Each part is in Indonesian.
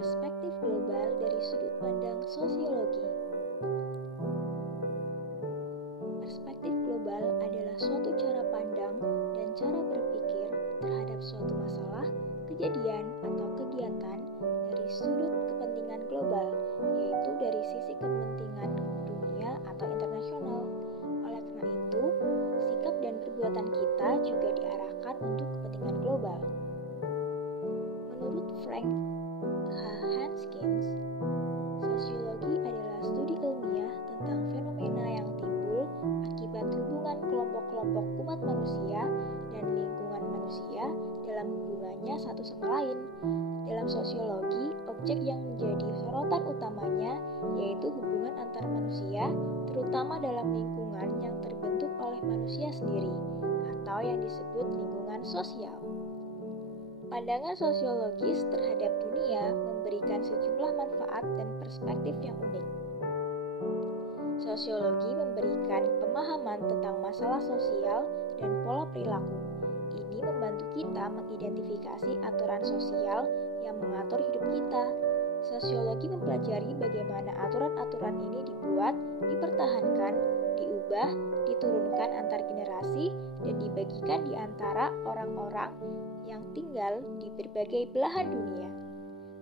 Perspektif global dari sudut pandang sosiologi. Perspektif global adalah suatu cara pandang dan cara berpikir terhadap suatu masalah, kejadian, atau kegiatan dari sudut kepentingan global, yaitu dari sisi kepentingan dunia atau internasional. Oleh karena itu, sikap dan perbuatan kita juga diarahkan untuk kepentingan global. Menurut Frank Hanskins, sosiologi adalah studi ilmiah tentang fenomena yang timbul akibat hubungan kelompok-kelompok umat manusia dan lingkungan manusia dalam hubungannya satu sama lain. Dalam sosiologi, objek yang menjadi sorotan utamanya yaitu hubungan antar manusia, terutama dalam lingkungan yang terbentuk oleh manusia sendiri, atau yang disebut lingkungan sosial. Pandangan sosiologis terhadap dunia memberikan sejumlah manfaat dan perspektif yang unik. Sosiologi memberikan pemahaman tentang masalah sosial dan pola perilaku. Ini membantu kita mengidentifikasi aturan sosial yang mengatur hidup kita. Sosiologi mempelajari bagaimana aturan-aturan ini dibuat, dipertahankan, diubah, diturunkan antar generasi, dan dibagikan di antara orang-orang yang tinggal di berbagai belahan dunia.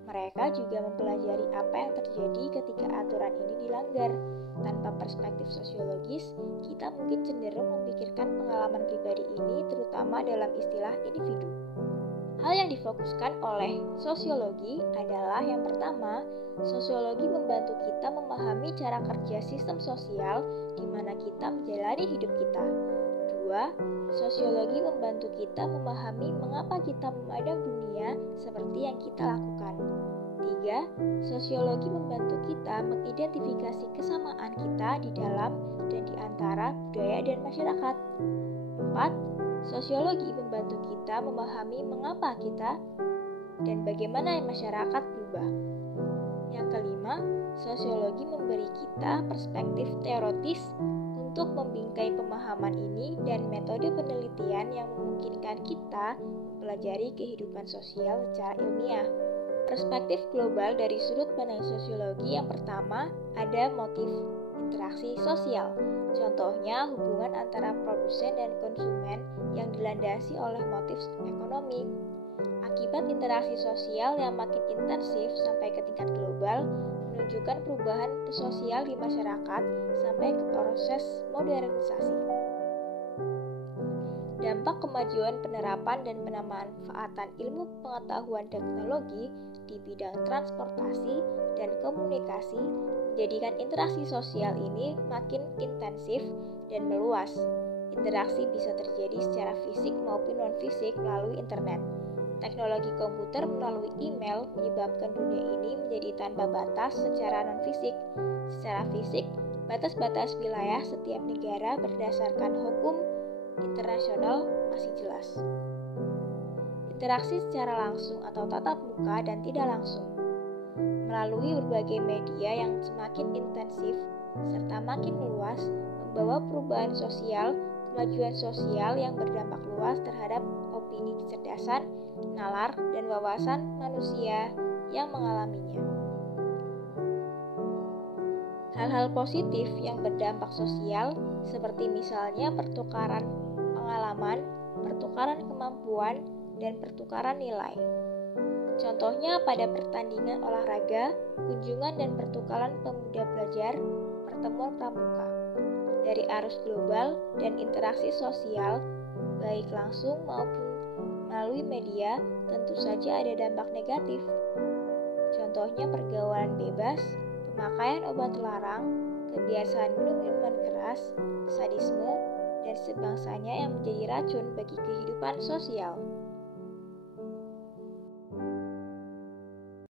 Mereka juga mempelajari apa yang terjadi ketika aturan ini dilanggar. Tanpa perspektif sosiologis, kita mungkin cenderung memikirkan pengalaman pribadi ini terutama dalam istilah individu. Hal yang difokuskan oleh sosiologi adalah yang pertama, sosiologi membantu kita memahami cara kerja sistem sosial di mana kita menjalani hidup kita. 2. Sosiologi membantu kita memahami mengapa kita memandang dunia seperti yang kita lakukan. 3. Sosiologi membantu kita mengidentifikasi kesamaan kita di dalam dan di antara budaya dan masyarakat. 4. Sosiologi membantu kita memahami mengapa kita dan bagaimana masyarakat berubah. Yang kelima, sosiologi memberi kita perspektif teoritis untuk membingkai pemahaman ini dan metode penelitian yang memungkinkan kita mempelajari kehidupan sosial secara ilmiah. Perspektif global dari sudut pandang sosiologi yang pertama ada motif interaksi sosial. Contohnya hubungan antara produsen dan konsumen yang dilandasi oleh motif ekonomi. Akibat interaksi sosial yang makin intensif sampai ke tingkat global menunjukkan perubahan sosial di masyarakat sampai ke proses modernisasi. Dampak kemajuan penerapan dan pemanfaatan ilmu pengetahuan teknologi di bidang transportasi dan komunikasi menjadikan interaksi sosial ini makin intensif dan meluas. Interaksi bisa terjadi secara fisik maupun non-fisik melalui internet. Teknologi komputer melalui email menyebabkan dunia ini menjadi tanpa batas secara non-fisik. Secara fisik, batas-batas wilayah setiap negara berdasarkan hukum internasional masih jelas. Interaksi secara langsung atau tatap muka dan tidak langsung melalui berbagai media yang semakin intensif serta makin meluas membawa perubahan sosial, kemajuan sosial yang berdampak luas terhadap opini kecerdasan, nalar, dan wawasan manusia yang mengalaminya. Hal-hal positif yang berdampak sosial seperti misalnya pertukaran pengalaman, pertukaran kemampuan, dan pertukaran nilai. Contohnya pada pertandingan olahraga, kunjungan dan pertukaran pemuda belajar, pertemuan pramuka. Dari arus global dan interaksi sosial, baik langsung maupun melalui media, tentu saja ada dampak negatif. Contohnya pergaulan bebas, pemakaian obat terlarang, kebiasaan minum minuman keras, sadisme, dan sebangsanya yang menjadi racun bagi kehidupan sosial.